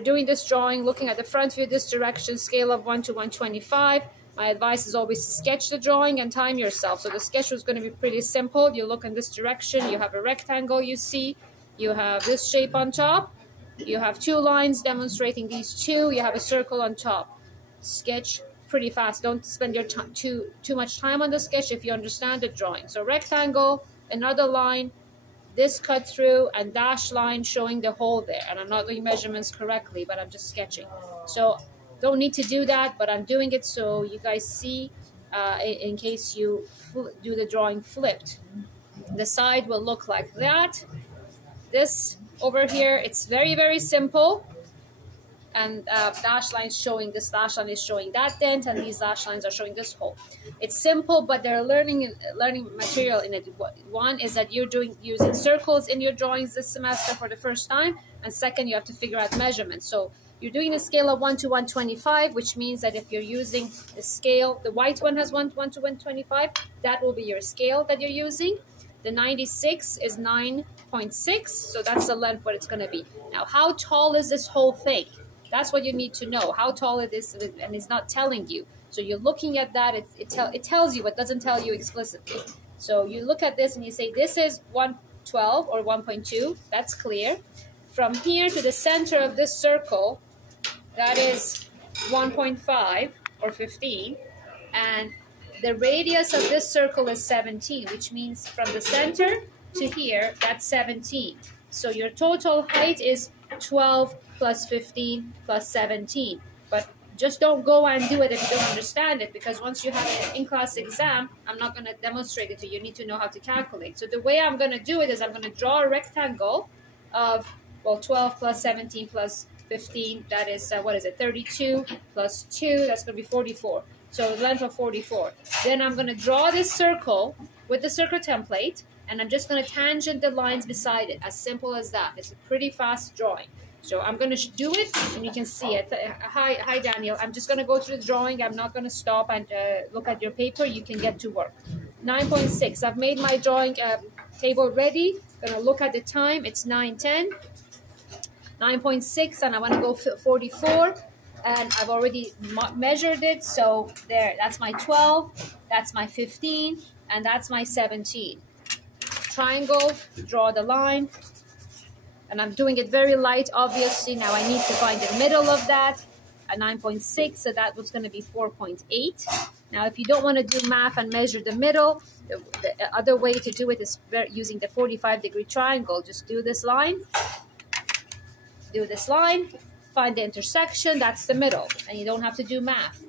we're doing this drawing, looking at the front view this direction, scale of 1 to 125. My advice is always to sketch the drawing and time yourself. So the sketch was going to be pretty simple. You look in this direction, you have a rectangle you see, you have this shape on top, you have two lines demonstrating these two, you have a circle on top. Sketch pretty fast. Don't spend your time too much time on the sketch if you understand the drawing. So rectangle, another line, this cut through, and dash line showing the hole there. And I'm not doing measurements correctly, but I'm just sketching. So don't need to do that, but I'm doing it so you guys see in case you do the drawing flipped. The side will look like that. This over here, it's very, very simple. And dash lines showing, this dash line is showing that dent, and these dash lines are showing this hole. It's simple, but they're learning material in it. One is that you're using circles in your drawings this semester for the first time, and second, you have to figure out measurements. So you're doing a scale of 1 to 125, which means that if you're using the scale, the white one has 1 to 125, that will be your scale that you're using. The 96 is 9.6, so that's the length what it's going to be. Now, how tall is this whole thing? That's what you need to know, how tall it is, and it's not telling you. So you're looking at that, it tells you, but doesn't tell you explicitly. So you look at this and you say, this is 112 or 1.2, that's clear. From here to the center of this circle, that is 1.5 or 15, and the radius of this circle is 17, which means from the center to here, that's 17. So your total height is 12 plus 15 plus 17. But just don't go and do it if you don't understand it, because once you have an in-class exam, I'm not going to demonstrate it to you. You need to know how to calculate. So the way I'm going to do it is I'm going to draw a rectangle of, well, 12 plus 17 plus 15, that is, what is it, 32 plus 2, that's going to be 44. So length of 44. Then I'm going to draw this circle with the circle template, and I'm just going to tangent the lines beside it. As simple as that. It's a pretty fast drawing. So I'm going to do it, and you can see it. Hi, Daniel. I'm just going to go through the drawing. I'm not going to stop and look at your paper. You can get to work. 9.6. I've made my drawing table ready. Going to look at the time. It's 9:10. 9.6, and I want to go 44. And I've already measured it. So there, that's my 12. That's my 15. And that's my 17. Triangle, draw the line. And I'm doing it very light, obviously. Now I need to find the middle of that, a 9.6, so that was going to be 4.8. Now, if you don't want to do math and measure the middle, the other way to do it is using the 45-degree triangle. Just do this line, find the intersection, that's the middle. And you don't have to do math,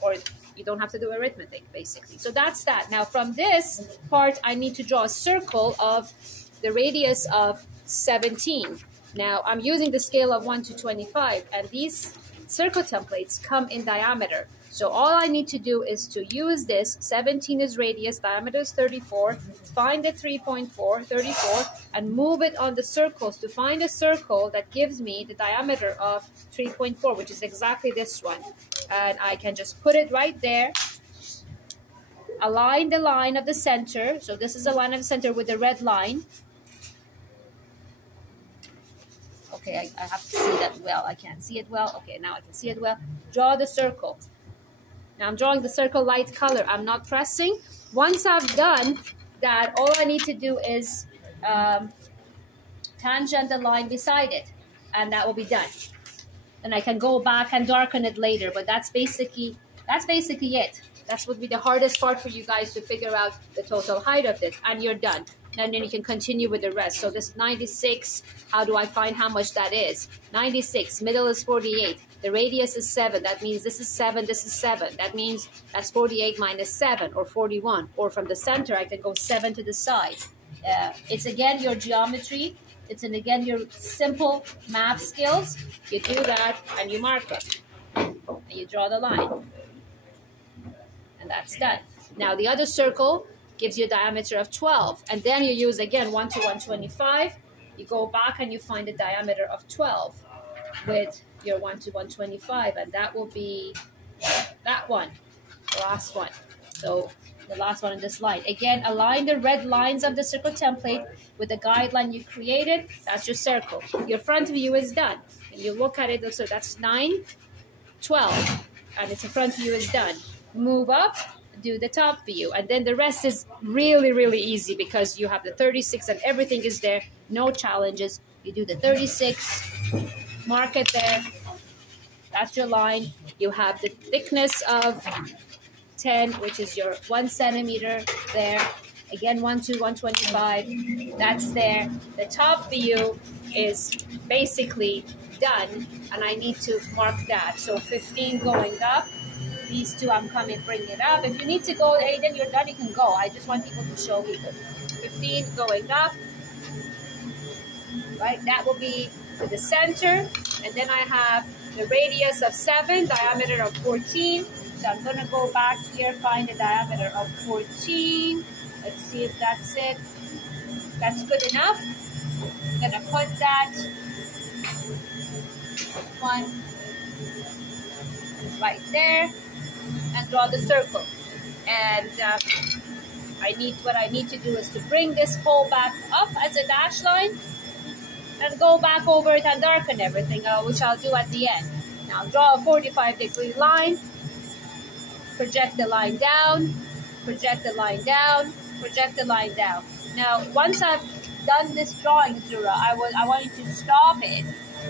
or you don't have to do arithmetic, basically. So that's that. Now, from this part, I need to draw a circle of the radius of 17. Now I'm using the scale of 1 to 25, and these circle templates come in diameter. So all I need to do is to use this. 17 is radius, diameter is 34. Find the 3.4, 34, and move it on the circles to find a circle that gives me the diameter of 3.4, which is exactly this one. And I can just put it right there. Align the line of the center. So this is the line of the center with the red line. Okay, I have to see that well. I can't see it well. Okay, now I can see it well. Draw the circle. Now I'm drawing the circle light color. I'm not pressing. Once I've done that, all I need to do is tangent the line beside it, and that will be done. And I can go back and darken it later, but that's basically it. That would be the hardest part for you guys to figure out the total height of this, and you're done. And then you can continue with the rest. So this 96, how do I find how much that is? 96, middle is 48. The radius is 7. That means this is 7, this is 7. That means that's 48 minus 7, or 41. Or from the center, I can go 7 to the side. It's again your geometry. It's again your simple math skills. You do that and you mark it. And you draw the line. And that's done. Now the other circle gives you a diameter of 12, and then you use again 1 to 125. You go back and you find a diameter of 12 with your 1 to 125, and that will be that one, the last one. So the last one in this line. Again, align the red lines of the circle template with the guideline you created. That's your circle. Your front view is done. and you look at it, so that's 9, 12, and it's in front of you is done. Move up, do the top view, and then the rest is really, really easy because you have the 36 and everything is there, no challenges. You do the 36, mark it there, that's your line. You have the thickness of 10, which is your 1 centimeter there. Again, 1 to 125, that's there. The top view is basically done, and I need to mark that. So 15 going up. These two I'm coming, bring it up. If you need to go, Aiden, you're done, you can go. I just want people to show people. 15 going up. Right, that will be to the center. And then I have the radius of 7, diameter of 14. So I'm going to go back here, find the diameter of 14. Let's see if that's it. That's good enough. I'm going to put that one right there and draw the circle. And what I need to do is to bring this pole back up as a dash line and go back over it and darken everything, which I'll do at the end. Now draw a 45-degree line, project the line down, project the line down, project the line down. Now, once I've done this drawing, Zura, I want you to stop it,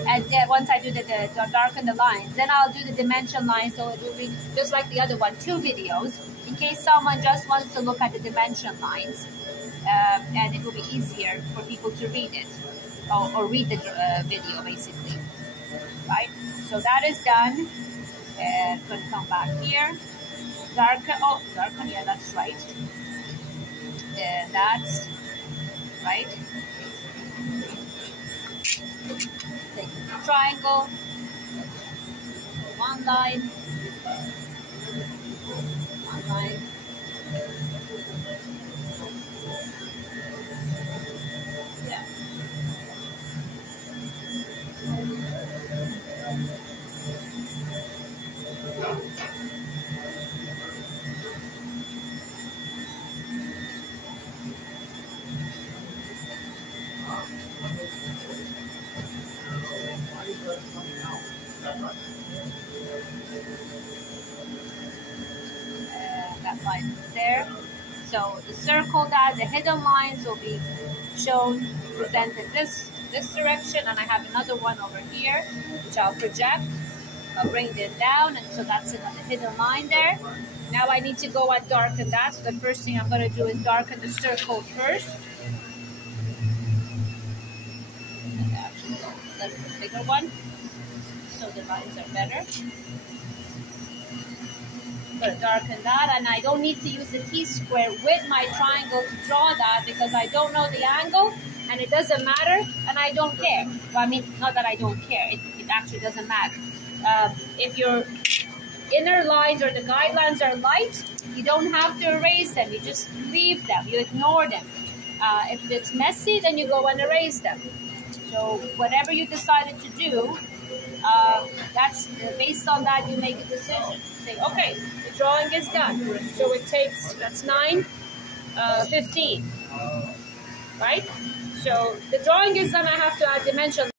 and then once I do darken the lines, then I'll do the dimension line, so it will be just like the other one, 2 videos, in case someone just wants to look at the dimension lines, and it will be easier for people to read it, or read the video, basically, right? So that is done, and I'm going to come back here. Darken, yeah, that's right. That's right. Take the triangle, one line, one line. Yeah. That line is there. So the circle that the hidden lines will be shown, presented this direction, and I have another one over here which I'll project. I'll bring it down, and so that's another hidden line there. Now I need to go and darken that. So the first thing I'm going to do is darken the circle first. And actually go a little bit bigger one, so the lines are better. I'm going to darken that, and I don't need to use the T-square with my triangle to draw that because I don't know the angle, and it doesn't matter, and I don't care. Well, I mean, not that I don't care, it actually doesn't matter. If your inner lines or the guidelines are light, you don't have to erase them, you just leave them, you ignore them. If it's messy, then you go and erase them. So whatever you decided to do, that's based on that you make a decision. Say, okay, the drawing is done. So it takes, that's 9, 15, right? So the drawing is done, I have to add dimension.